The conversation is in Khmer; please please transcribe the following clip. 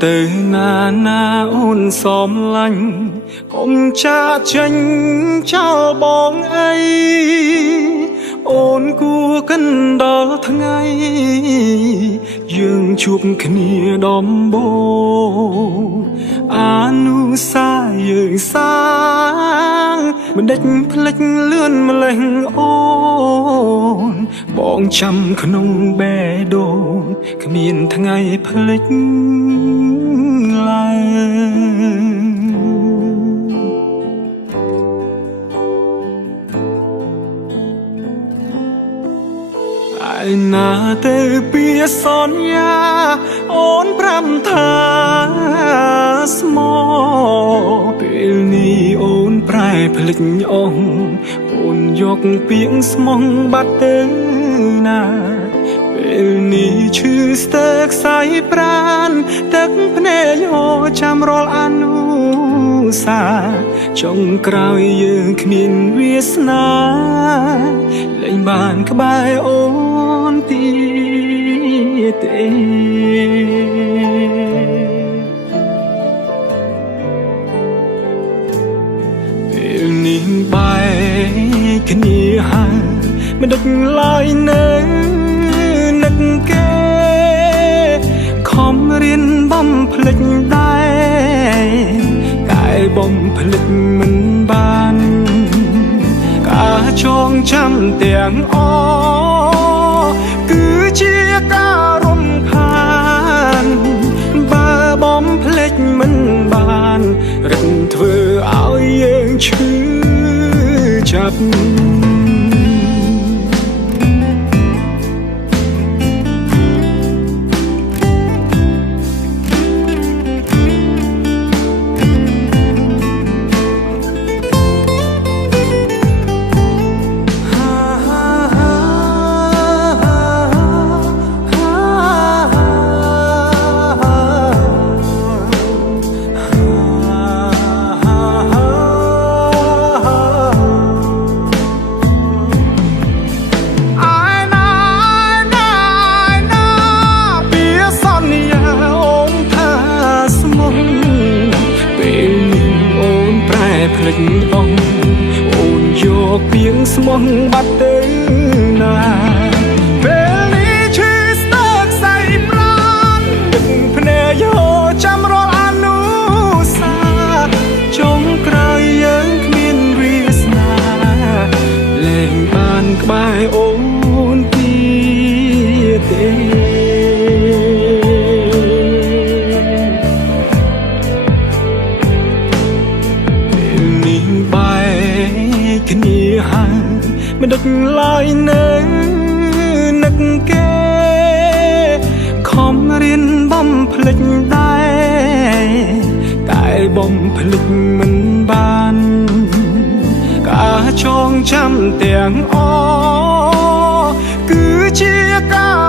từ na ôn xóm lạnh cùng cha tranh trao bóng ấy ôn cua cân đó tháng ấy dương chụp kia đom bô anu xa dương sáng mình đích phách lươn mà lệnh ôn bóng trăm khung bé đồn miền tháng ấy phách lại ai na từ bia son ya ôn pram tha smallពេលនេះអូនប្រែភ្លេចអូនអូនយកពាក្យស្មងបាត់ទៅណាពេលនេះឈឺស្ទើរខ្សែប្រាណទឹកភ្នែកអូចាំរាល់អនុសាចុងក្រោយយើងគ្មានវាសនាលែងបានក្បែរអូនទៀតទេពេលនេះបែកគ្នាហើយមិនដឹកឡើយនៅនឹកគេខំរៀនបំភ្លេចដែរកាយបំភ្លេចមិនបានការចងចាំទាំងអគឺជាការរំខានបើបំភ្លេចមិនបានរឹងធ្វើឲ្យយើងឈឺចាប់ភ្លេចអងអូនយកពាងស្មងបាត់ទៅណាពេលនេះឈឺស្ទើរខ្សែប្រាណទឹកភ្នែកយោចាំរាល់អនុសាចុងក្រោយយើងគ្មានវាសនាលែងបានក្បែរអូនទៀតទេគ្នាហើយមិនដឹកឡើយនៅនឹកគេខំរៀនបំភ្លេចដែរតែបំភ្លេចមិនបានការចងចាំទាំងអគឺជាការ